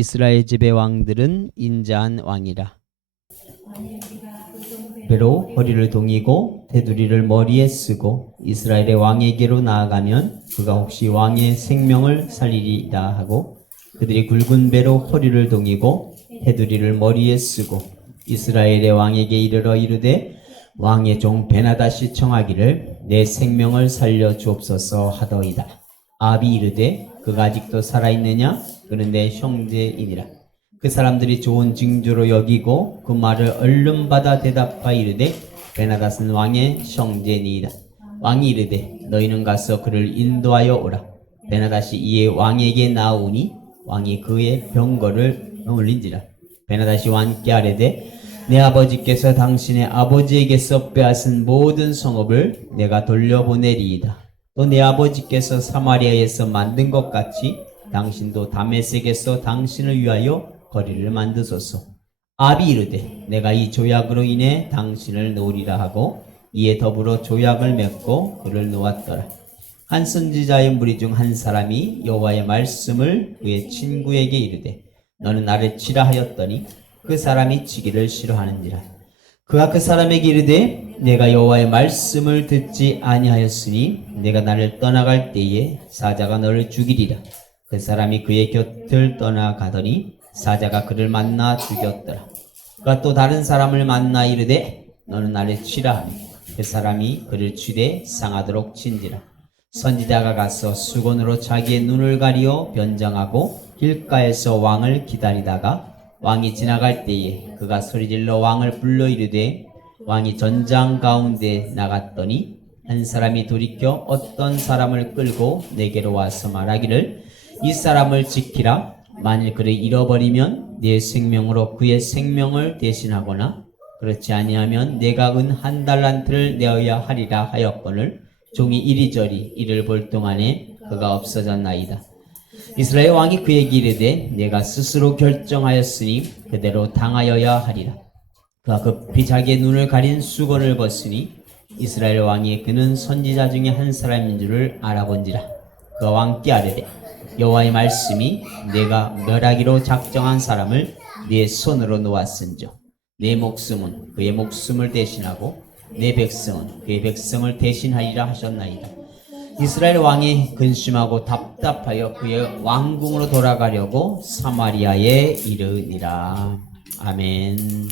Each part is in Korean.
이스라엘 집의 왕들은 인자한 왕이라. 배로 허리를 동이고 테두리를 머리에 쓰고 이스라엘의 왕에게로 나아가면 그가 혹시 왕의 생명을 살리리라 하고, 그들이 굵은 배로 허리를 동이고 테두리를 머리에 쓰고 이스라엘의 왕에게 이르러 이르되, 왕의 종 베나닷이 청하기를 내 생명을 살려 주옵소서 하더이다. 아합이 이르되, 그가 아직도 살아있느냐? 그는 내 형제이니라. 그 사람들이 좋은 징조로 여기고 그 말을 얼른 받아 대답하여 이르되, 베나닷은 왕의 형제니이다. 왕이 이르되, 너희는 가서 그를 인도하여 오라. 베나닷이 이에 왕에게 나오니 왕이 그의 병거를 올린지라. 베나닷이 왕께 아뢰되, 내 아버지께서 당신의 아버지에게서 빼앗은 모든 성읍을 내가 돌려보내리이다. 또 내 아버지께서 사마리아에서 만든 것 같이 당신도 다메섹에서 당신을 위하여 거리를 만드소서. 아합이 이르되, 내가 이 조약으로 인해 당신을 놓으리라 하고 이에 더불어 조약을 맺고 그를 놓았더라. 한 선지자의 무리 중 한 사람이 여호와의 말씀을 그의 친구에게 이르되, 너는 나를 치라 하였더니 그 사람이 치기를 싫어하는지라. 그가 그 사람에게 이르되, 내가 여호와의 말씀을 듣지 아니하였으니 내가 나를 떠나갈 때에 사자가 너를 죽이리라. 그 사람이 그의 곁을 떠나가더니 사자가 그를 만나 죽였더라. 그가 또 다른 사람을 만나 이르되, 너는 나를 치라 하니 그 사람이 그를 치되 상하도록 친지라. 선지자가 가서 수건으로 자기의 눈을 가리어 변장하고 길가에서 왕을 기다리다가 왕이 지나갈 때에 그가 소리질러 왕을 불러 이르되, 왕이 전장 가운데 나갔더니 한 사람이 돌이켜 어떤 사람을 끌고 내게로 와서 말하기를, 이 사람을 지키라. 만일 그를 잃어버리면 내 생명으로 그의 생명을 대신하거나 그렇지 아니하면 내가 은 1달란트를 내어야 하리라 하였거늘, 종이 이리저리 이를 볼 동안에 그가 없어졌나이다. 이스라엘 왕이 그에게 이르되, 내가 스스로 결정하였으니 그대로 당하여야 하리라. 그가 급히 자기의 눈을 가린 수건을 벗으니 이스라엘 왕이 그는 선지자 중에 한 사람인 줄을 알아본지라. 그가 왕께 아뢰되, 여호와의 말씀이 내가 멸하기로 작정한 사람을 네 손으로 놓았은즉 내 목숨은 그의 목숨을 대신하고 내 백성은 그의 백성을 대신하리라 하셨나이다. 이스라엘 왕이 근심하고 답답하여 그의 왕궁으로 돌아가려고 사마리아에 이르니라. 아멘.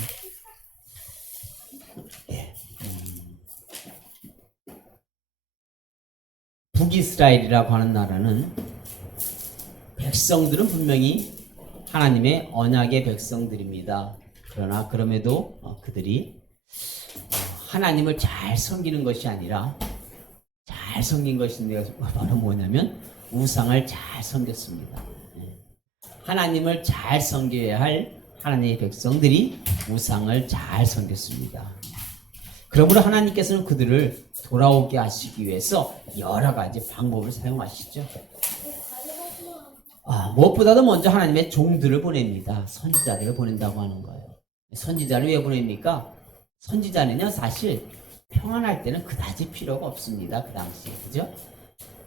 북이스라엘이라고 하는 나라는 백성들은 분명히 하나님의 언약의 백성들입니다. 그러나 그럼에도 그들이 하나님을 잘 섬기는 것이 아니라, 잘 섬긴 것이 바로 뭐냐면 우상을 잘 섬겼습니다. 하나님을 잘 섬겨야 할 하나님의 백성들이 우상을 잘 섬겼습니다. 그러므로 하나님께서는 그들을 돌아오게 하시기 위해서 여러 가지 방법을 사용하시죠. 무엇보다도 먼저 하나님의 종들을 보냅니다. 선지자들을 보낸다고 하는 거예요. 선지자를 왜 보냅니까? 선지자는요, 사실 평안할 때는 그다지 필요가 없습니다. 그 당시에. 그죠?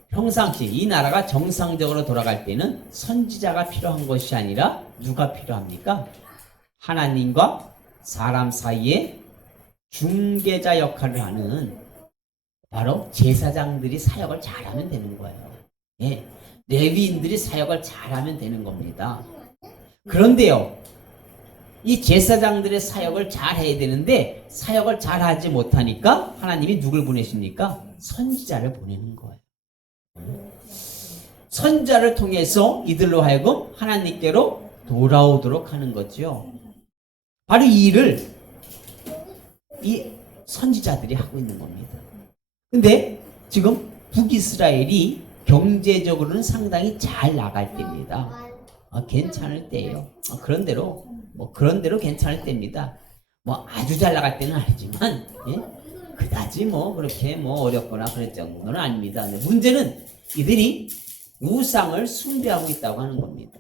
평상시 이 나라가 정상적으로 돌아갈 때는 선지자가 필요한 것이 아니라 누가 필요합니까? 하나님과 사람 사이에 중개자 역할을 하는 바로 제사장들이 사역을 잘하면 되는 거예요. 예, 레위인들이 사역을 잘하면 되는 겁니다. 그런데요, 이 제사장들의 사역을 잘해야 되는데 사역을 잘하지 못하니까 하나님이 누굴 보내십니까? 선지자를 보내는 거예요. 선지자를 통해서 이들로 하여금 하나님께로 돌아오도록 하는 거죠. 바로 이 일을 이 선지자들이 하고 있는 겁니다. 근데 지금 북이스라엘이 경제적으로는 상당히 잘 나갈 때입니다. 괜찮을 때예요. 그런 대로 괜찮을 때입니다. 아주 잘 나갈 때는 아니지만, 예? 그다지 그렇게 어렵거나 그럴 정도는 아닙니다. 근데 문제는 이들이 우상을 숭배하고 있다고 하는 겁니다.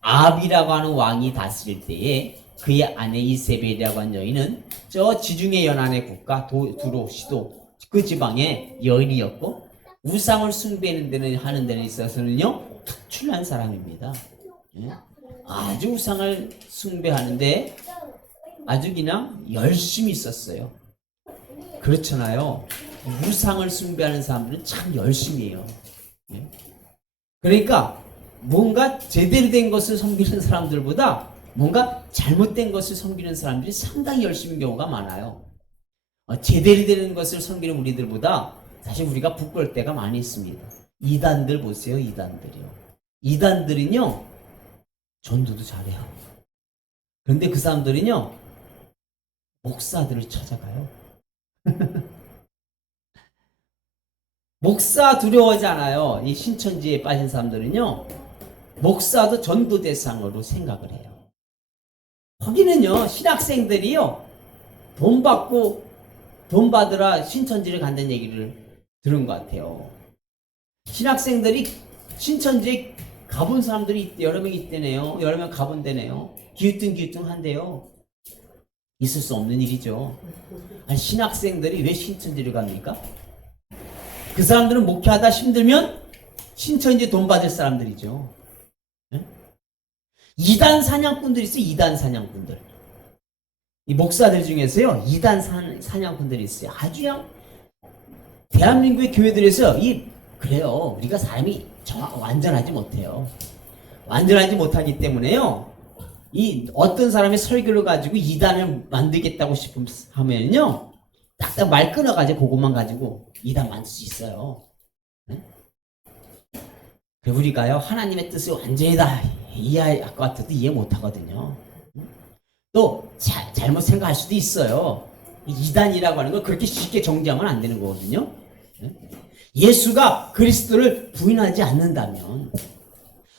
아합이라고 하는 왕이 다스릴 때에 그의 아내 이세벨이라고 하는 여인은 저 지중해 연안의 국가 두로 시도 그 지방의 여인이었고, 우상을 숭배하는 데는 있어서는요 특출난 사람입니다. 예? 아주 우상을 숭배하는데 아주 그냥 열심히 있었어요. 그렇잖아요. 우상을 숭배하는 사람들은 참 열심히 해요. 그러니까 뭔가 제대로 된 것을 섬기는 사람들보다 뭔가 잘못된 것을 섬기는 사람들이 상당히 열심인 경우가 많아요. 제대로 되는 것을 섬기는 우리들보다 사실 우리가 부끄러울 때가 많이 있습니다. 이단들 보세요. 이단들이요. 이단들은요 전도도 잘해요. 그런데 그 사람들은요 목사들을 찾아가요. 목사 두려워하지 않아요. 이 신천지에 빠진 사람들은요 목사도 전도 대상으로 생각을 해요. 거기는요 신학생들이요 돈 받으라 신천지를 간다는 얘기를 들은 것 같아요. 신학생들이 신천지에 가본 사람들이 여러 명 있대네요. 여러 명 가본대네요. 기우뚱기우뚱한데요. 있을 수 없는 일이죠. 아니, 신학생들이 왜 신천지를 갑니까? 그 사람들은 목회하다 힘들면 신천지 돈 받을 사람들이죠. 네? 이단 사냥꾼들이 있어요. 이단 사냥꾼들. 이 목사들 중에서요. 이단 사냥꾼들이 있어요. 아주 그냥 대한민국의 교회들에서 그래요. 우리가 사람이 완전하지 못해요. 완전하지 못하기 때문에요. 이 어떤 사람의 설교를 가지고 이단을 만들겠다고 하면요. 딱딱 말 끊어가지고 그것만 가지고 이단 만들 수 있어요. 네? 우리가요 하나님의 뜻을 완전히 다 이해할 것 같아도 이해 못하거든요. 또 잘못 생각할 수도 있어요. 이단이라고 하는 걸 그렇게 쉽게 정지하면 안 되는 거거든요. 예수가 그리스도를 부인하지 않는다면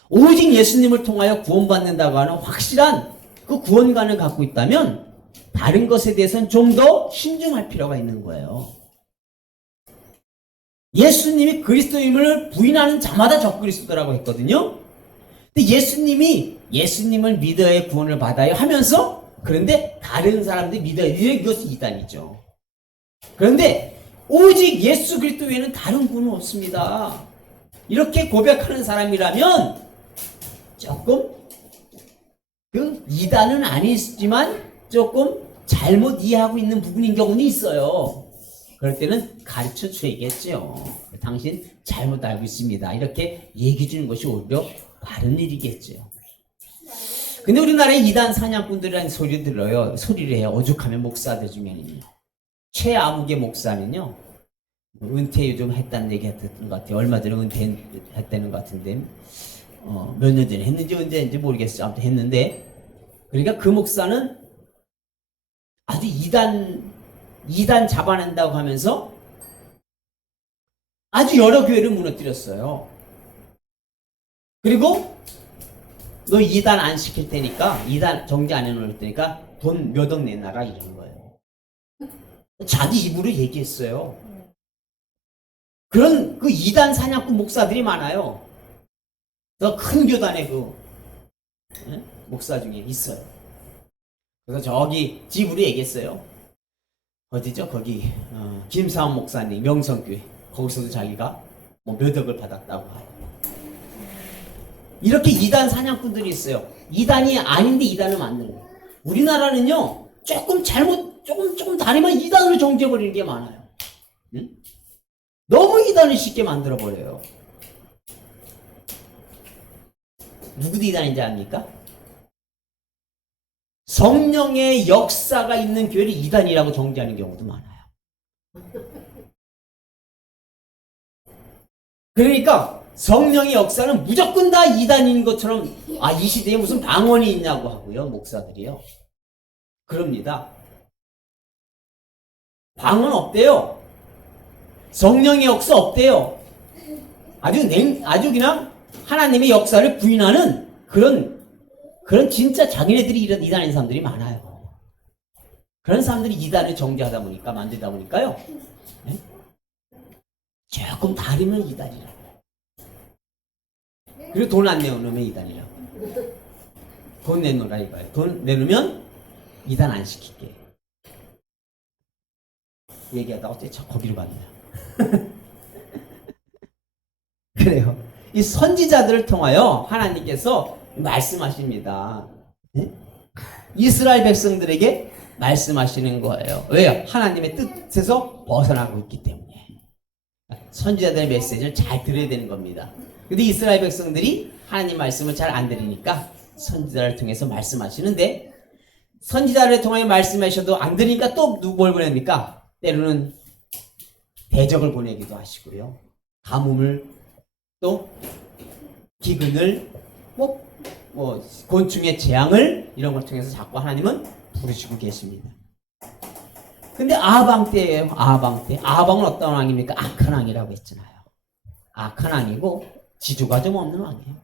오직 예수님을 통하여 구원받는다고 하는 확실한 그 구원관을 갖고 있다면 다른 것에 대해서는 좀 더 신중할 필요가 있는 거예요. 예수님이 그리스도임을 부인하는 자마다 적그리스도라고 했거든요. 근데 예수님을 믿어야 구원을 받아요 하면서 그런데 다른 사람들이 믿어야 이것이 이단이죠. 그런데 오직 예수 그리스도 외에는 다른 구원은 없습니다. 이렇게 고백하는 사람이라면 조금 그 이단은 아니지만 조금 잘못 이해하고 있는 부분인 경우는 있어요. 그럴 때는 가르쳐 줘야겠죠. 당신 잘못 알고 있습니다. 이렇게 얘기해 주는 것이 오히려 바른 일이겠죠. 근데 우리나라에 이단 사냥꾼들이라는 소리를 해요. 오죽하면 목사들 중에는요. 최아무개 목사는요. 은퇴 좀 했다는 얘기 했던 것 같아요. 얼마 전에 은퇴했다는 것 같은데 몇 년 전에 했는지 언제 했는지 모르겠어요. 아무튼 했는데 그러니까 그 목사는 아주 이단 잡아낸다고 하면서 아주 여러 교회를 무너뜨렸어요. 그리고 너 이단 안 시킬 테니까 이단 정지 안 해놓을 테니까 돈 몇 억 내놔라 이러는 거예요. 자기 입으로 얘기했어요. 그런 그 이단 사냥꾼 목사들이 많아요. 더 큰 교단의 목사 중에 있어요. 그래서 저기 집으로 얘기했어요. 어디죠? 거기 김사원 목사님 명성교회 거기서도 자기가 뭐 몇 억을 받았다고 하요. 이렇게 이단 사냥꾼들이 있어요. 이단이 아닌데 이단을 만드는 거예요. 우리나라는요 조금 다르면 이단으로 정지해버리는 게 많아요. 응? 너무 이단을 쉽게 만들어버려요. 누구도 이단인지 압니까? 성령의 역사가 있는 교회를 이단이라고 정지하는 경우도 많아요. 그러니까 성령의 역사는 무조건 다 이단인 것처럼 이 시대에 무슨 방언이 있냐고 하고요. 목사들이요. 그럽니다. 방언 없대요. 성령의 역사 없대요. 아주 그냥 하나님의 역사를 부인하는 그런 진짜 자기네들이 이런 이단인 사람들이 많아요. 그런 사람들이 이단을 정지하다 보니까 만들다 보니까요. 네? 조금 다르면 이단이라고. 그리고 돈 안 내놓으면 이단이라고. 돈 내놓으라 이거예요. 돈 내놓으면 이단 안 시킬게. 얘기하다가 어째 거기로 갔네요. 그래요. 이 선지자들을 통하여 하나님께서 말씀하십니다. 네? 이스라엘 백성들에게 말씀하시는 거예요. 왜요? 하나님의 뜻에서 벗어나고 있기 때문에. 선지자들의 메시지를 잘 들어야 되는 겁니다. 근데 이스라엘 백성들이 하나님 말씀을 잘 안 들으니까 선지자를 통해서 말씀하시는데, 선지자를 통해 말씀하셔도 안 들으니까 또 뭘 보냅니까? 때로는 대적을 보내기도 하시고요. 가뭄을, 또 기근을, 곤충의 재앙을, 이런 걸 통해서 자꾸 하나님은 부르시고 계십니다. 근데 아방 때예요. 아방 때. 아방은 어떤 왕입니까? 악한 왕이라고 했잖아요. 악한 왕이고 지주가 좀 없는 왕이에요.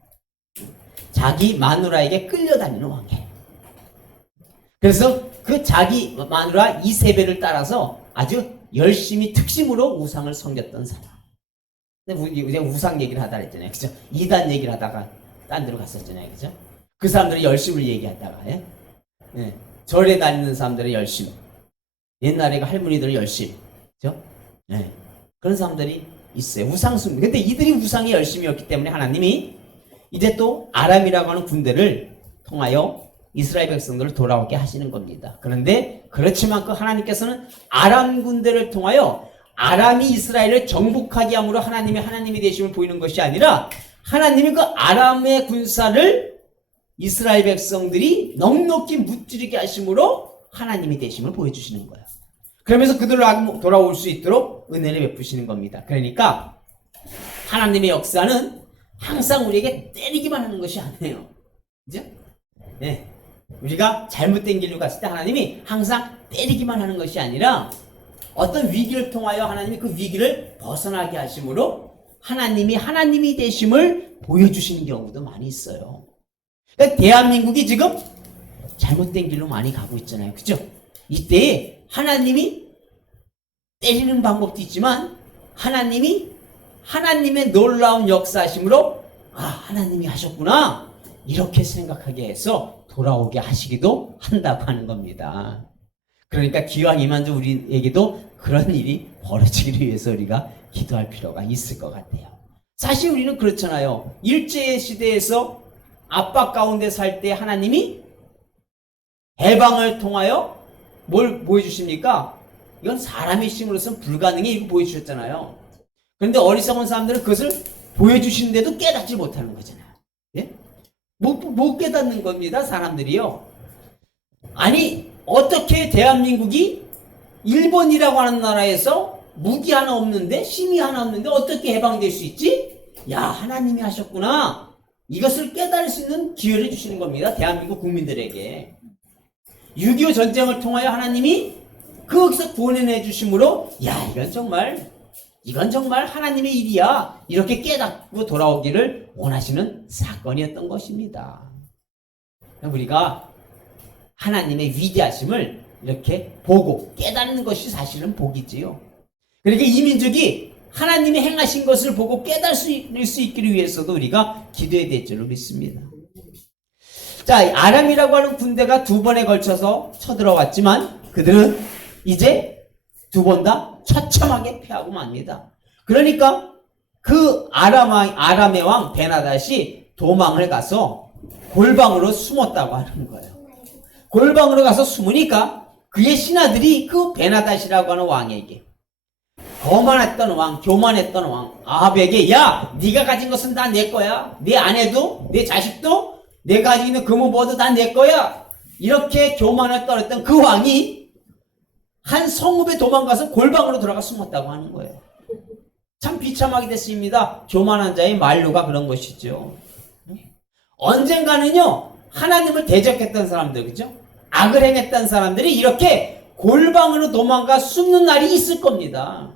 자기 마누라에게 끌려다니는 왕이에요. 그래서 그 자기 마누라 이세벨을 따라서 아주 열심히 특심으로 우상을 섬겼던 사람. 근데 우리가 우상 얘기를 하다 그랬잖아요. 그죠? 이단 얘기를 하다가 딴 데로 갔었잖아요. 그죠? 그 사람들이 열심을 얘기하다가, 예? 예. 절에 다니는 사람들의 열심. 옛날에 할머니들의 열심. 그죠? 예. 그런 사람들이 있어요. 우상숭. 근데 이들이 우상의 열심이었기 때문에 하나님이 이제 또 아람이라고 하는 군대를 통하여 이스라엘 백성들을 돌아오게 하시는 겁니다. 그런데 그렇지만 그 하나님께서는 아람 군대를 통하여 아람이 이스라엘을 정복하게 함으로 하나님이 되심을 보이는 것이 아니라, 하나님이 그 아람의 군사를 이스라엘 백성들이 넉넉히 무찌르게 하심으로 하나님이 되심을 보여주시는 거예요. 그러면서 그들로 돌아올 수 있도록 은혜를 베푸시는 겁니다. 그러니까 하나님의 역사는 항상 우리에게 때리기만 하는 것이 아니에요. 그죠? 네. 우리가 잘못된 길로 갔을 때 하나님이 항상 때리기만 하는 것이 아니라 어떤 위기를 통하여 하나님이 그 위기를 벗어나게 하심으로 하나님이 되심을 보여주시는 경우도 많이 있어요. 그러니까 대한민국이 지금 잘못된 길로 많이 가고 있잖아요. 그죠? 이때 하나님이 때리는 방법도 있지만 하나님의 놀라운 역사하심으로 하나님이 하셨구나 이렇게 생각하게 해서 돌아오게 하시기도 한다고 하는 겁니다. 그러니까 기왕이면 우리에게도 그런 일이 벌어지기 위해서 우리가 기도할 필요가 있을 것 같아요. 사실 우리는 그렇잖아요. 일제시대에서 압박 가운데 살 때 하나님이 해방을 통하여 뭘 보여주십니까? 이건 사람의 힘으로서는 불가능해 이거 보여주셨잖아요. 그런데 어리석은 사람들은 그것을 보여주시는데도 깨닫지 못하는 거잖아요. 예? 못 깨닫는 겁니다. 사람들이요. 아니 어떻게 대한민국이 일본이라고 하는 나라에서 무기 하나 없는데 힘이 하나 없는데 어떻게 해방될 수 있지? 야, 하나님이 하셨구나. 이것을 깨달을 수 있는 기회를 주시는 겁니다. 대한민국 국민들에게. 6.25 전쟁을 통하여 하나님이 거기서 구원해 주심으로 야, 이건 정말 하나님의 일이야. 이렇게 깨닫고 돌아오기를 원하시는 사건이었던 것입니다. 우리가 하나님의 위대하심을 이렇게 보고 깨닫는 것이 사실은 복이지요. 그러니까 이 민족이 하나님이 행하신 것을 보고 깨달을 수 있기를 위해서도 우리가 기도해야 될 줄로 믿습니다. 자, 아람이라고 하는 군대가 2번에 걸쳐서 쳐들어왔지만 그들은 이제 2번 다 처참하게 패하고 맙니다. 그러니까 그 아람의 왕 베나닷이 도망을 가서 골방으로 숨었다고 하는 거예요. 골방으로 가서 숨으니까 그의 신하들이 그 베나닷이라고 하는 왕에게, 교만했던 왕 아합에게, 야, 네가 가진 것은 다 내 거야. 내 아내도 내 자식도 내가 가지고 있는 금은보도 다 내 거야. 이렇게 교만을 떨었던 그 왕이 한 성읍에 도망가서 골방으로 들어가 숨었다고 하는 거예요. 참 비참하게 됐습니다. 교만한 자의 만류가 그런 것이죠. 언젠가는요, 하나님을 대적했던 사람들, 그죠? 악을 행했던 사람들이 이렇게 골방으로 도망가 숨는 날이 있을 겁니다.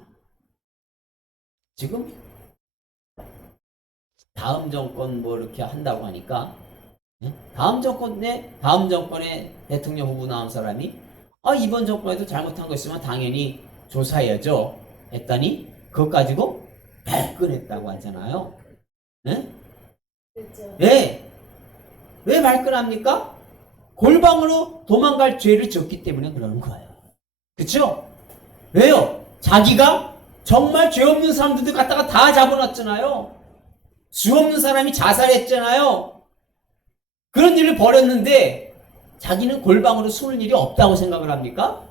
지금 다음 정권 이렇게 한다고 하니까 다음 정권의 대통령 후보 나온 사람이 이번 정권에도 잘못한 거 있으면 당연히 조사해야죠 했더니 그것 가지고 발끈했다고 하잖아요. 네? 그렇죠. 네. 왜 발끈합니까? 골방으로 도망갈 죄를 졌기 때문에 그러는 거예요. 그쵸? 왜요? 자기가 정말 죄 없는 사람들도 갖다가 다 잡아놨잖아요. 수 없는 사람이 자살했잖아요. 그런 일을 벌였는데 자기는 골방으로 숨을 일이 없다고 생각을 합니까?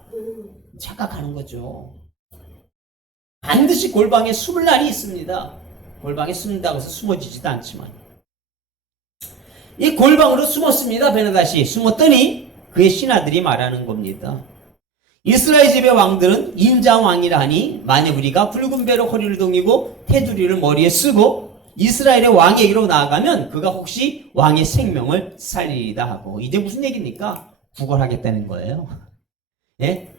착각하는 거죠. 반드시 골방에 숨을 날이 있습니다. 골방에 숨는다고 해서 숨어지지도 않지만. 이 골방으로 숨었습니다. 베나다시 숨었더니 그의 신하들이 말하는 겁니다. 이스라엘 집의 왕들은 인자왕이라 하니 만약 우리가 붉은 배로 허리를 동이고 테두리를 머리에 쓰고 이스라엘의 왕에게로 나아가면 그가 혹시 왕의 생명을 살리리다 하고. 이제 무슨 얘기입니까? 구걸하겠다는 거예요. 예?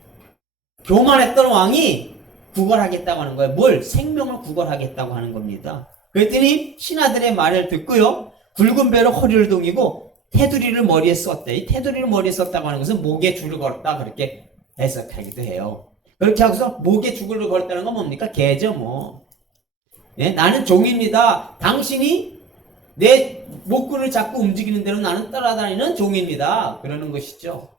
교만했던 왕이 구걸하겠다고 하는 거예요. 뭘? 생명을 구걸하겠다고 하는 겁니다. 그랬더니 신하들의 말을 듣고요. 굵은 배로 허리를 동이고 테두리를 머리에 썼대. 이 테두리를 머리에 썼다고 하는 것은 목에 줄을 걸었다 그렇게 해석하기도 해요. 그렇게 하고서 목에 줄을 걸었다는 건 뭡니까? 개죠 뭐. 예? 나는 종입니다. 당신이 내 목구를 잡고 움직이는 대로 나는 따라다니는 종입니다. 그러는 것이죠.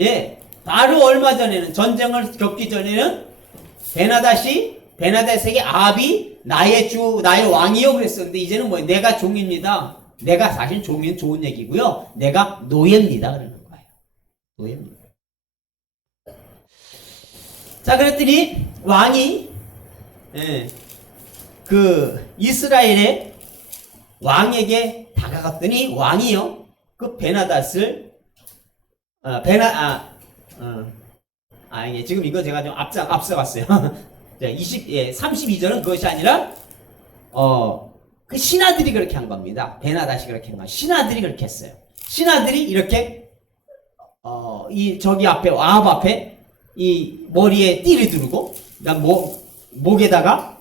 예, 바로 얼마 전에는 전쟁을 겪기 전에는 베나다스에게 아합이 나의 주, 나의 왕이요 그랬었는데 이제는 뭐예요? 내가 종입니다. 내가 사실 종이는 좋은 얘기고요. 내가 노예입니다. 그러는 거예요. 노예입니다. 자, 그랬더니 왕이 그 이스라엘의 왕에게 다가갔더니 왕이요 그 베나다스를 지금 이거 제가 좀 앞서갔어요. 32절은 그것이 아니라 그 신하들이 그렇게 한 겁니다. 베나다시 그렇게 한 거예요. 신하들이 그렇게 했어요. 신하들이 이렇게 저기 앞에 아합 앞에 이 머리에 띠를 두르고 그다음 목에다가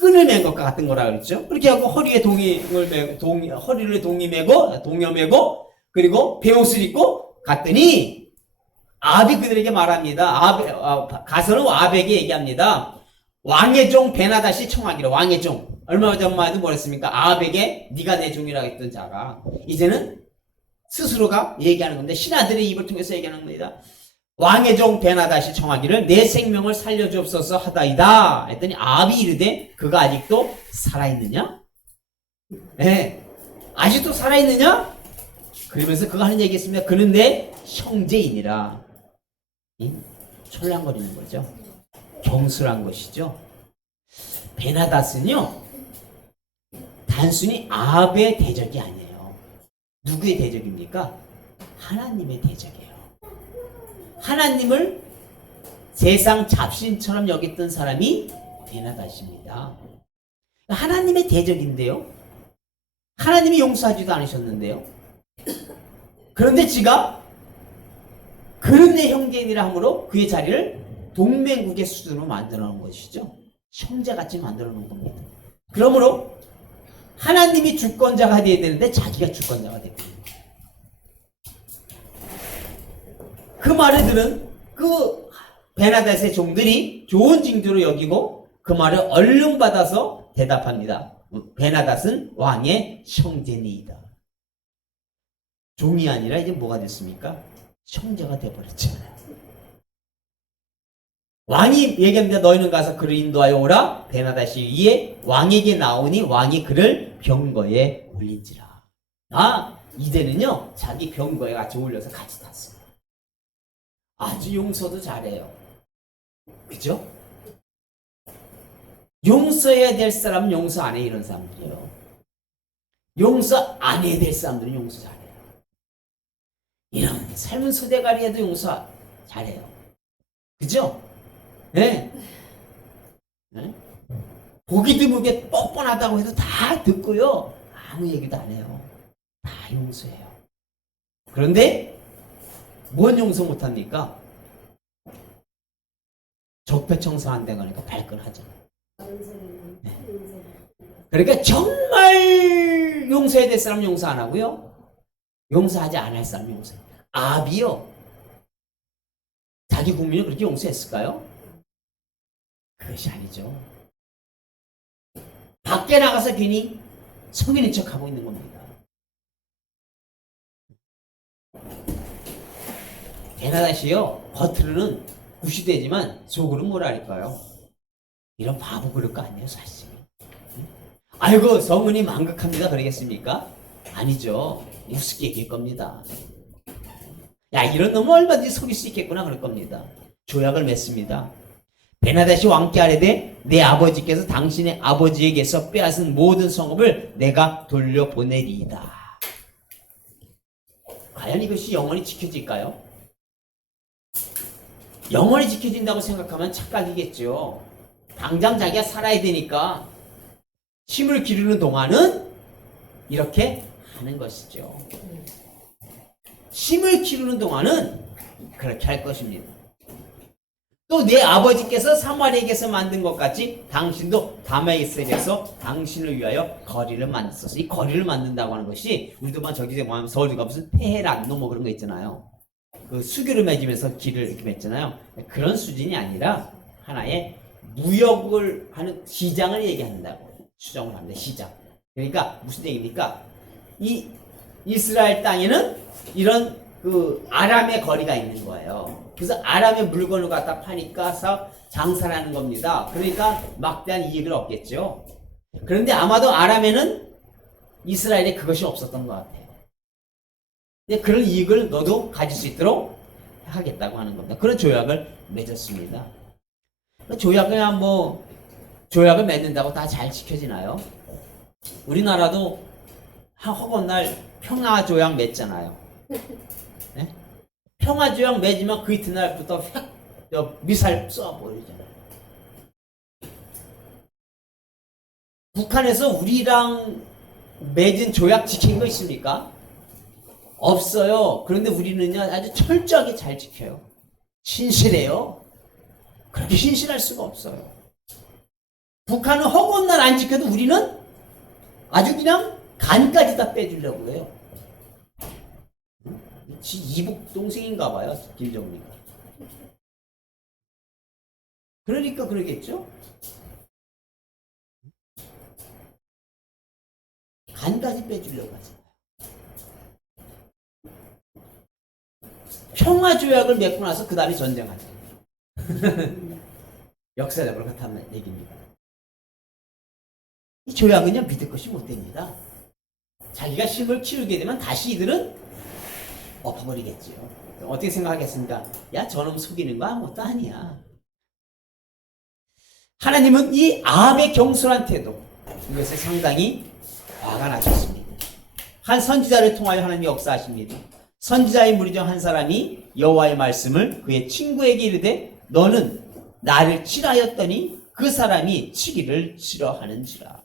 끈을 맨 것과 같은 거라 그랬죠. 그렇게 하고 허리에 허리를 동여 매고 그리고 베옷을 입고 갔더니 아합이 그들에게 말합니다. 가서는 아합에게 얘기합니다. 왕의 종 베나다시 청하기로. 왕의 종. 얼마 전만 해도 뭐랬습니까? 아합에게 네가 내 종이라고 했던 자가 이제는 스스로가 얘기하는 건데 신하들의 입을 통해서 얘기하는 겁니다. 왕의 종 베나다시 청하기를 내 생명을 살려주옵소서 하다이다 했더니 아합이 이르되 그가 아직도 살아있느냐? 네. 아직도 살아있느냐? 그러면서 그가 하는 얘기 있습니다. 그는 내 형제이니라. 철랑거리는 거죠. 경솔한 것이죠. 베나다스는요 단순히 아합의 대적이 아니에요. 누구의 대적입니까? 하나님의 대적이에요. 하나님을 세상 잡신처럼 여겼던 사람이 베나다시입니다. 하나님의 대적인데요. 하나님이 용서하지도 않으셨는데요. 그런데 지가 그는 내 형제인이라 함으로 그의 자리를 동맹국의 수준으로 만들어 놓은 것이죠. 형제같이 만들어 놓은 겁니다. 그러므로 하나님이 주권자가 되어야 되는데 자기가 주권자가 됐거든요. 그 말을 들은 그 베나다스의 종들이 좋은 징조로 여기고 그 말을 얼른 받아서 대답합니다. 베나다스는 왕의 형제니이다. 종이 아니라 이제 뭐가 됐습니까? 형제가 돼버렸잖아요. 왕이 얘기합니다. 너희는 가서 그를 인도하여 오라. 베나다시 위에 왕에게 나오니 왕이 그를 병거에 올린지라. 이제는요 자기 병거에 같이 올려서 같이 탔습니다. 아주 용서도 잘해요. 그죠? 용서해야 될 사람은 용서 안 해. 이런 사람들이에요. 용서 안 해야 될 사람들은 용서 잘해요. 이런 삶은 소대가리 해도 용서 잘해요. 그죠? 네. 네? 보기 드물게 뻔뻔하다고 해도 다 듣고요. 아무 얘기도 안 해요. 다 용서해요. 그런데 뭔 용서 못합니까? 적폐청산 안 되니까 발끈하죠. 네. 그러니까 정말 용서해야 될 사람 용서 안 하고요. 용서하지 않을 사람 용서해요. 아합이요. 자기 국민을 그렇게 용서했을까요? 그것이 아니죠. 밖에 나가서 괜히 성인인 척하고 있는 겁니다. 베나다시요. 겉으로는 구시되지만 속으로는 뭐랄까요? 이런 바보 그럴 거 아니에요 사실. 아이고 성은이 망극합니다 그러겠습니까? 아니죠. 우습게 얘기할 겁니다. 야, 이런 놈은 얼마든지 속일 수 있겠구나 그럴 겁니다. 조약을 맺습니다. 베나다시 왕께 아뢰되 내 아버지께서 당신의 아버지에게서 빼앗은 모든 성읍을 내가 돌려보내리이다. 과연 이것이 영원히 지켜질까요? 영원히 지켜진다고 생각하면 착각이겠죠. 당장 자기가 살아야 되니까 힘을 기르는 동안은 이렇게 하는 것이죠. 힘을 기르는 동안은 그렇게 할 것입니다. 또 내 아버지께서 사마리아에게서 만든 것 같이 당신도 다메섹에서 당신을 위하여 거리를 만들었어. 이 거리를 만든다고 하는 것이 우리도 저기 서울 가 무슨 테헤란 뭐 그런 거 있잖아요. 그 수교를 맺으면서 길을 이렇게 맺잖아요. 그런 수준이 아니라 하나의 무역을 하는 시장을 얘기한다고 추정을 합니다. 시장. 그러니까 무슨 얘기입니까? 이 이스라엘 땅에는 이런 그 아람의 거리가 있는 거예요. 그래서 아람의 물건을 갖다 파니까 장사를 하는 겁니다. 그러니까 막대한 이익을 얻겠죠. 그런데 아마도 아람에는 이스라엘에 그것이 없었던 것 같아요. 근데 그런 이익을 너도 가질 수 있도록 하겠다고 하는 겁니다. 그런 조약을 맺었습니다. 조약을 조약을 맺는다고 다 잘 지켜지나요? 우리나라도 허건날 평화조약 맺잖아요. 네? 평화조약 맺으면 그 이튿날부터 미사일 쏘아버리잖아요. 북한에서 우리랑 맺은 조약 지킨 거 있습니까? 없어요. 그런데 우리는요 아주 철저하게 잘 지켜요. 신실해요. 그렇게 신실할 수가 없어요. 북한은 허구날 안 지켜도 우리는 아주 그냥 간까지 다 빼주려고 해요. 이복 동생인가 봐요, 김정은이가. 그러니까 그러겠죠? 간까지 빼주려고 하잖아요. 평화조약을 맺고 나서 그 다음에 전쟁하죠. 역사적으로 그렇다는 얘기입니다. 이 조약은요 믿을 것이 못 됩니다. 자기가 힘을 키우게 되면 다시 이들은 엎어버리겠지요. 어떻게 생각하겠습니까? 야, 저놈 속이는 거 아무것도 아니야. 하나님은 이 아합의 경솔한 태도, 이것에 상당히 화가 나셨습니다. 한 선지자를 통하여 하나님이 역사하십니다. 선지자의 무리 중 한 사람이 여호와의 말씀을 그의 친구에게 이르되 너는 나를 치라였더니 그 사람이 치기를 싫어하는지라.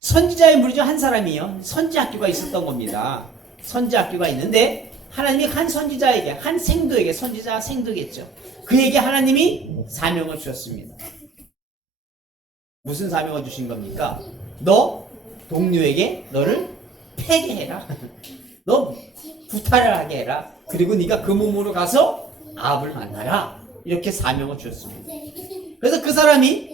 선지자의 무리 중 한 사람이요, 선지학교가 있었던 겁니다. 선지학교가 있는데 하나님이 한 선지자에게, 한 생도에게, 선지자 생도겠죠, 그에게 하나님이 사명을 주셨습니다. 무슨 사명을 주신 겁니까? 너 동료에게 너를 패게해라. 너 구타를 하게 해라. 그리고 네가 그 몸으로 가서 아합을 만나라. 이렇게 사명을 주셨습니다. 그래서 그 사람이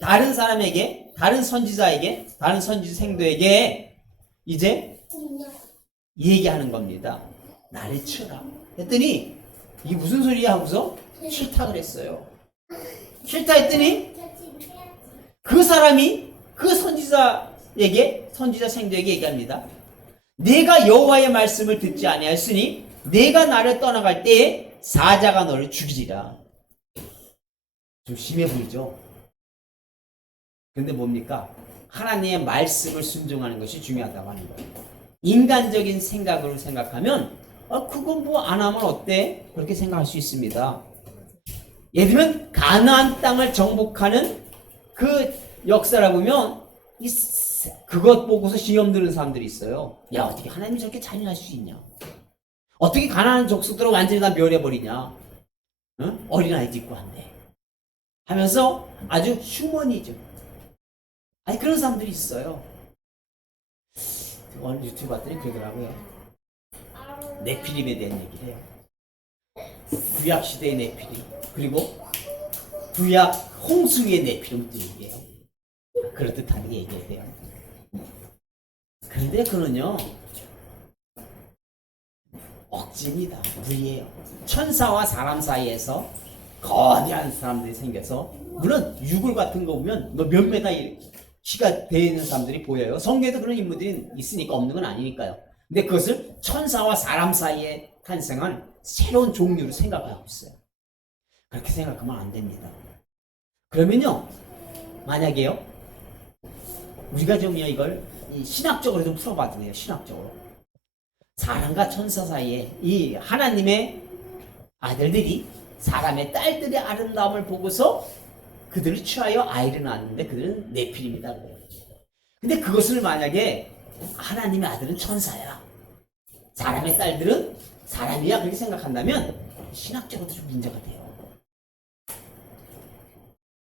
다른 사람에게, 다른 선지자에게, 다른 선지 생도에게 이제 얘기하는 겁니다. 나를 치라. 했더니 이게 무슨 소리야 하고서 싫다 그랬어요. 싫다 했더니 그 사람이 그 선지자에게, 선지자 생도에게 얘기합니다. 내가 여호와의 말씀을 듣지 아니하였으니 내가 나를 떠나갈 때에 사자가 너를 죽이리라. 좀 심해 보이죠? 근데 뭡니까? 하나님의 말씀을 순종하는 것이 중요하다고 하는 거예요. 인간적인 생각으로 생각하면 그건 뭐 안 하면 어때? 그렇게 생각할 수 있습니다. 예를 들면 가나안 땅을 정복하는 그 역사라 보면 그것 보고서 시험 드는 사람들이 있어요. 야, 어떻게 하나님이 저렇게 잔인할 수 있냐? 어떻게 가나안 족속들을 완전히 다 멸해버리냐? 응? 어린아이도 있고 한데 하면서 아주 휴머니즘, 아니 그런 사람들이 있어요. 오늘 유튜브 봤더니 그러더라고요. 네피림에 대한 얘기를 해요. 구약 시대의 네피림, 그리고 구약 홍수 위의 네피림도 얘기해요. 그럴듯하게 얘기해요. 그런데 그는요 억지입니다. 무리예요. 천사와 사람 사이에서 거대한 사람들이 생겨서, 물론 유골 같은 거 보면 몇 메다 시가 되는 사람들이 보여요. 성경에도 그런 인물들이 있으니까 없는 건 아니니까요. 근데 그것을 천사와 사람 사이에 탄생한 새로운 종류로 생각하고 있어요. 그렇게 생각하면 안 됩니다. 그러면요, 만약에요, 우리가 좀 이걸 신학적으로 좀 풀어봐도 돼요. 신학적으로. 사람과 천사 사이에 이 하나님의 아들들이 사람의 딸들의 아름다움을 보고서 그들을 취하여 아이를 낳았는데 그들은 네피림이다 그래요. 근데 그것을 만약에 하나님의 아들은 천사야, 사람의 딸들은 사람이야, 그렇게 생각한다면 신학적으로도 좀 문제가 돼요.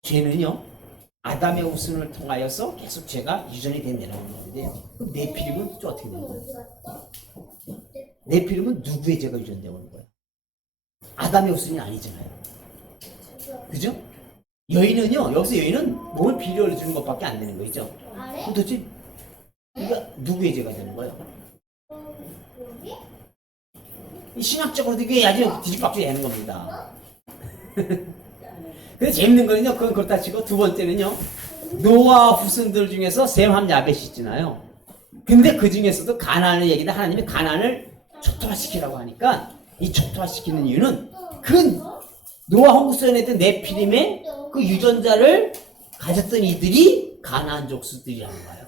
죄는요, 아담의 후손을 통하여서 계속 죄가 유전이 된 내라는 건데요. 그럼 네피림은 또 어떻게 되는 거예요? 네피림은 누구의 죄가 유전되어 오는 거예요? 아담의 후손이 아니잖아요. 그죠? 여인은요, 여기서 여인은 몸을 비료를 주는 것밖에 안 되는 거죠. 그럼 도대체 이게 누구의 죄가 되는 거예요? 신학적으로도 이게 아주 뒤집박죽 되는 겁니다. 근데 재밌는 거는요, 그건 그렇다 치고 두 번째는요, 노아 후손들 중에서 셈, 함, 야벳이 있잖아요. 근데 그 중에서도 가나안을 얘기다 하나님이 가나안을 초토화시키라고 하니까 이 초토화시키는 이유는 그 노아 홍수에 냈던 네피림의 그 유전자를 가졌던 이들이 가나안 족속들이라는 거예요.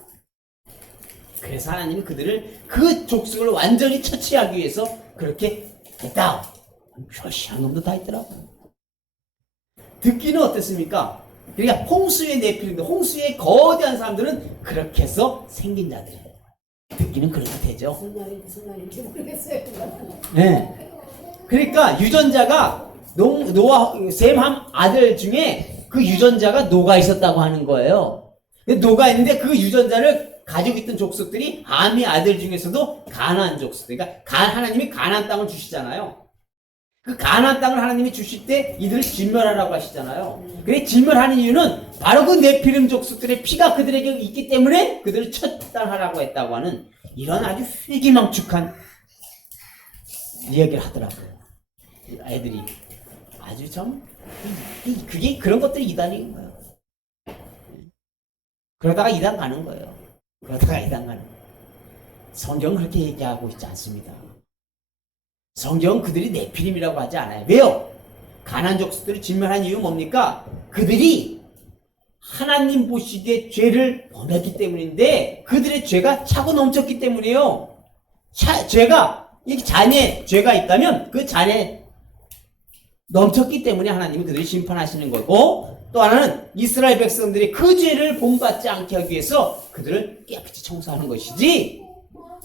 그래서 하나님이 그들을 그 족속을 완전히 처치하기 위해서 그렇게 했다. 별시한 놈도 다 있더라고. 듣기는 어땠습니까? 그러니까 홍수의 네피림들, 홍수의 거대한 사람들은 그렇게 해서 생긴 자들이에요. 듣기는 그렇게 되죠. 무슨 말인지 모르겠어요. 네. 그러니까 유전자가 노아, 셈, 함 아들 중에 그 유전자가 노가 있었다고 하는 거예요. 노가 있는데 그 유전자를 가지고 있던 족속들이 함의 아들 중에서도 가나안 족속. 그러니까 하나님이 가나안 땅을 주시잖아요. 그 가나안 땅을 하나님이 주실 때 이들을 진멸하라고 하시잖아요. 그래 진멸하는 이유는 바로 그 네피림 족속들의 피가 그들에게 있기 때문에 그들을 처단하라고 했다고 하는 이런 아주 휘기망축한 이야기를 하더라고요. 애들이 아주 참 그게 그런 것들이 이단인 거예요. 그러다가 이단 가는 거예요. 그러다가 이단 가는 거예요. 성경은 그렇게 얘기하고 있지 않습니다. 성경은 그들이 네피림이라고 하지 않아요. 왜요? 가나안 족속들을 진멸한 이유 뭡니까? 그들이 하나님 보시기에 죄를 범했기 때문인데 그들의 죄가 차고 넘쳤기 때문이에요. 죄가 이 잔에 죄가 있다면 그 잔에 넘쳤기 때문에 하나님이 그들을 심판하시는 거고, 또 하나는 이스라엘 백성들이 그 죄를 본받지 않게 하기 위해서 그들을 깨끗이 청소하는 것이지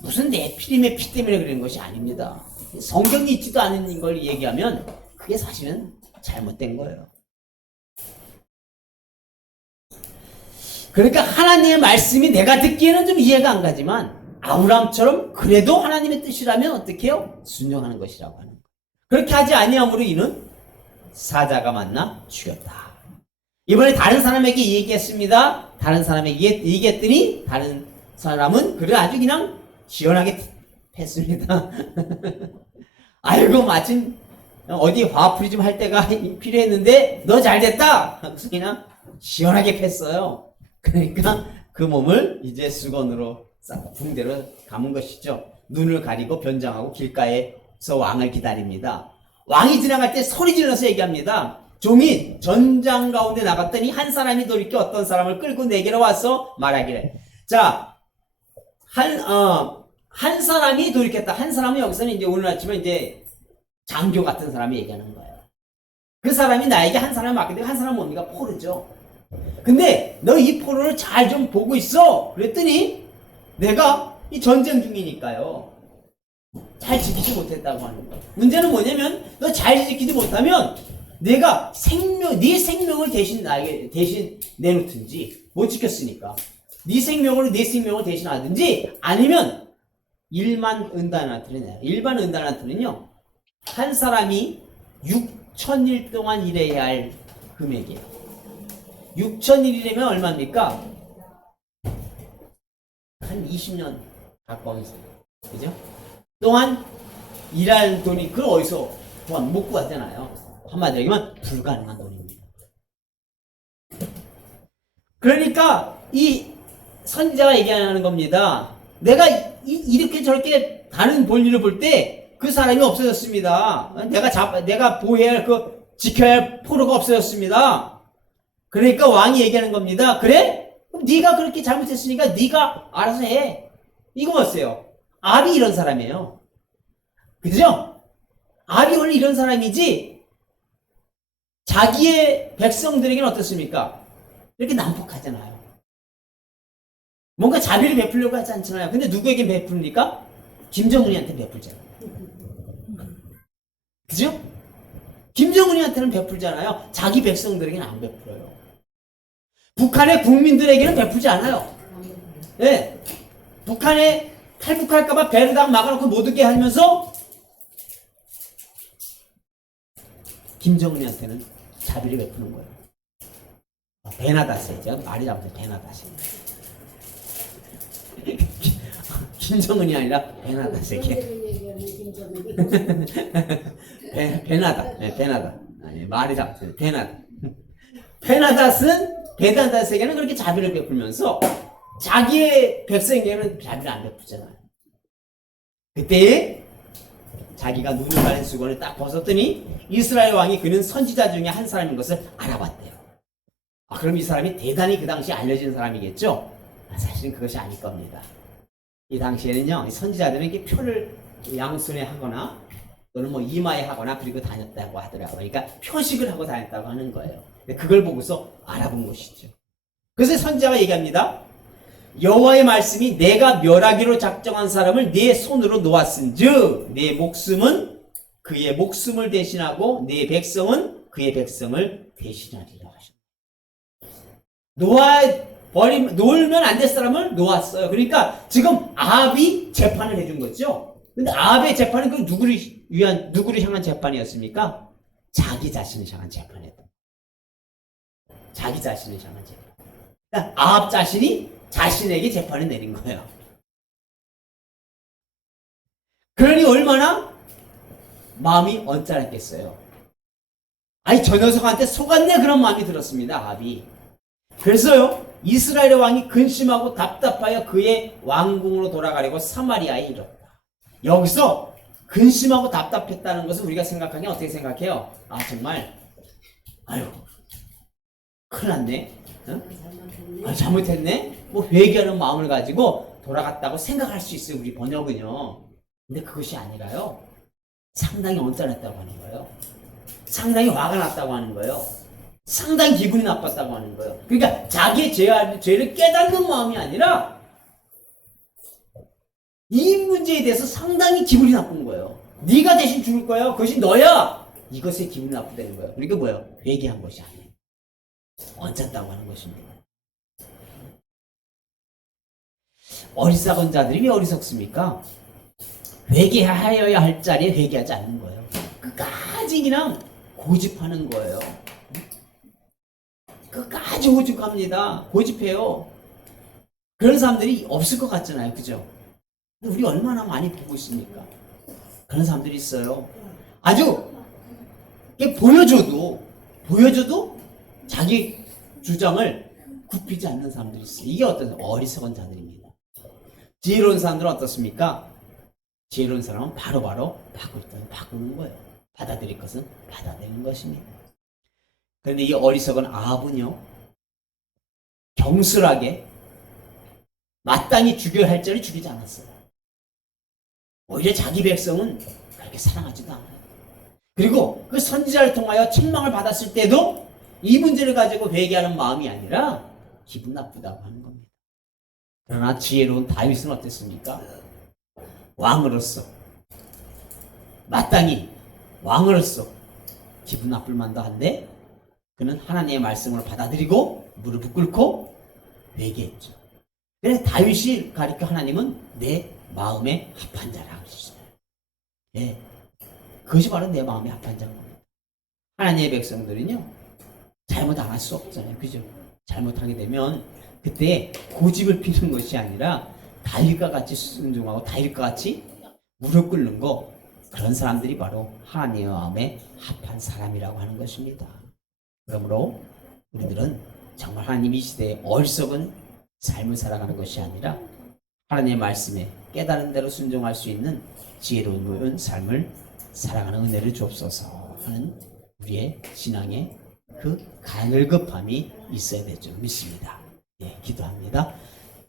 무슨 네피림의 피 때문에 그러는 것이 아닙니다. 성경이 있지도 않은 걸 얘기하면 그게 사실은 잘못된 거예요. 그러니까 하나님의 말씀이 내가 듣기에는 좀 이해가 안 가지만 아브라함처럼 그래도 하나님의 뜻이라면 어떻게 해요? 순종하는 것이라고 하는 거예요. 그렇게 하지 아니함으로 이는 사자가 만나 죽였다. 이번에 다른 사람에게 얘기했습니다. 다른 사람에게 얘기했더니 다른 사람은 그를 아주 그냥 시원하게 했습니다. 아이고 마침 어디 화풀이 좀 할 때가 필요했는데 너 잘됐다. 그래서 그냥 시원하게 팼어요. 그러니까 그 몸을 이제 수건으로 싹 붕대로 감은 것이죠. 눈을 가리고 변장하고 길가에서 왕을 기다립니다. 왕이 지나갈 때 소리 질러서 얘기합니다. 종이 전장 가운데 나갔더니 한 사람이 돌이켜 어떤 사람을 끌고 내게로 와서 말하기를, 자, 한 사람이 돌이켰다. 한 사람은 여기서는 이제 오늘 아침에 이제 장교 같은 사람이 얘기하는 거예요. 그 사람이 나에게 한 사람을 맡겼는데 한 사람은 뭡니까? 포로죠. 근데 너 이 포로를 잘 좀 보고 있어. 그랬더니 내가 이 전쟁 중이니까요. 잘 지키지 못했다고 하는 거예요. 문제는 뭐냐면 너 잘 지키지 못하면 내가 네 생명을 대신 내놓든지 못 지켰으니까 네 생명을 대신하든지 아니면 일반 은단한테는 일반 은단한테는요 한 사람이 6,000일 동안 일해야 할 금액이에요. 6,000일이라면 얼마입니까? 한 20년 가까운 있어요. 그죠? 동안 일할 돈이 그걸 어디서 못 구하잖아요. 한마디로 얘기하면 불가능한 돈입니다. 그러니까 이 선지자가 얘기하는 겁니다. 내가 이렇게 저렇게 다른 볼일을 볼 때 그 사람이 없어졌습니다. 내가 보호해야 할 지켜야 할 포로가 없어졌습니다. 그러니까 왕이 얘기하는 겁니다. 그래? 그럼 네가 그렇게 잘못했으니까 네가 알아서 해. 이거 보세요. 압이 이런 사람이에요. 그죠? 압이 원래 이런 사람이지 자기의 백성들에게는 어떻습니까? 이렇게 난폭하잖아요. 뭔가 자비를 베풀려고 하지 않잖아요. 근데 누구에게 베풀니까? 김정은이한테 베풀잖아요. 그죠? 김정은이한테는 베풀잖아요. 자기 백성들에게는 안 베풀어요. 북한의 국민들에게는 베풀지 않아요. 네. 북한에 탈북할까봐 배를 다 막아놓고 못 오게 하면서 김정은이한테는 자비를 베푸는 거예요. 베나다스죠. 말이 잘못해. 베나다스. 김정은이 아니라 베나다스에게. 베나다. 네, 베나다. 아니, 말이 잘못해. 베나다. 베나다스에게는 그렇게 자비를 베풀면서 자기의 백성에게는 자비를 안 베푸잖아요. 그때 자기가 눈을 가린 수건을 딱 벗었더니 이스라엘 왕이 그는 선지자 중에 한 사람인 것을 알아봤대요. 그럼 이 사람이 대단히 그 당시 알려진 사람이겠죠? 사실은 그것이 아닐 겁니다. 이 당시에는요, 이 선지자들은 이렇게 표를 양손에 하거나 또는 뭐 이마에 하거나 그리고 다녔다고 하더라고요. 그러니까 표식을 하고 다녔다고 하는 거예요. 그걸 보고서 알아본 것이죠. 그래서 선지자가 얘기합니다. 여호와의 말씀이 내가 멸하기로 작정한 사람을 네 손으로 놓았은즉 네 목숨은 그의 목숨을 대신하고 네 백성은 그의 백성을 대신하리라 하셨습니다. 놀면 안 될 사람을 놓았어요. 그러니까 지금 아합이 재판을 해준 거죠. 근데 아합의 재판은 그 누구를 향한 재판이었습니까? 자기 자신을 향한 재판이었다. 자기 자신을 향한 재판. 그러니까 아합 자신이 자신에게 재판을 내린 거예요. 그러니 얼마나 마음이 언짢았겠어요. 아니 저 녀석한테 속았네 그런 마음이 들었습니다. 아합이. 그래서요 이스라엘의 왕이 근심하고 답답하여 그의 왕궁으로 돌아가려고 사마리아에 이뤘다. 여기서 근심하고 답답했다는 것은 우리가 생각하기에 어떻게 생각해요? 정말 아유 큰일 났네. 응? 잘못했네? 뭐 회개하는 마음을 가지고 돌아갔다고 생각할 수 있어요. 우리 번역은요. 근데 그것이 아니라요. 상당히 언짢았다고 하는 거예요. 상당히 화가 났다고 하는 거예요. 상당히 기분이 나빴다고 하는 거예요. 그러니까 자기의 죄를 깨닫는 마음이 아니라 이 문제에 대해서 상당히 기분이 나쁜 거예요. 네가 대신 죽을 거야. 그것이 너야. 이것에 기분이 나쁘다는 거예요. 그러니까 뭐예요? 회개한 것이 아니에요. 언짢다고 하는 것입니다. 어리석은 자들이 왜 어리석습니까? 회개하여야 할 자리에 회개하지 않는 거예요. 끝까지 그냥 고집하는 거예요. 끝까지 고집합니다. 고집해요. 그런 사람들이 없을 것 같잖아요. 그죠? 근데 우리 얼마나 많이 보고 있습니까? 그런 사람들이 있어요. 아주 보여줘도 자기 주장을 굽히지 않는 사람들이 있어요. 이게 어떤 어리석은 자들입니다. 지혜로운 사람들은 어떻습니까? 지혜로운 사람은 바로바로 바꿀 때는 바꾸는 거예요. 받아들일 것은 받아들이는 것입니다. 그런데 이 어리석은 아합은요, 경솔하게 마땅히 죽여야 할 자를 죽이지 않았어요. 오히려 자기 백성은 그렇게 사랑하지도 않아요. 그리고 그 선지자를 통하여 책망을 받았을 때도 이 문제를 가지고 회개하는 마음이 아니라 기분 나쁘다고 하는 겁니다. 그러나 지혜로운 다윗은 어땠습니까? 왕으로서 마땅히 왕으로서 기분 나쁠 만도 한데 그는 하나님의 말씀을 받아들이고 무릎을 꿇고 회개했죠. 그래서 다윗이 가리켜 하나님은 내 마음에 합한 자라 하셨어요. 예, 그것이 바로 내 마음에 합한 자인 겁니다. 하나님의 백성들은요 잘못 안 할 수 없잖아요. 그죠? 잘못하게 되면 그때 고집을 피는 것이 아니라 다윗과 같이 순종하고 다윗과 같이 무릎 꿇는 거, 그런 사람들이 바로 하나님의 마음에 합한 사람이라고 하는 것입니다. 그러므로 우리들은 정말 하나님 이 시대에 어리석은 삶을 살아가는 것이 아니라 하나님의 말씀에 깨달은 대로 순종할 수 있는 지혜로운 삶을 살아가는 은혜를 주옵소서 하는 우리의 신앙의 그 가늘급함이 있어야 될 줄 믿습니다. 예, 기도합니다.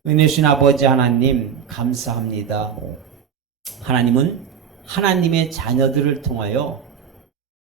은혜신 아버지 하나님 감사합니다. 하나님은 하나님의 자녀들을 통하여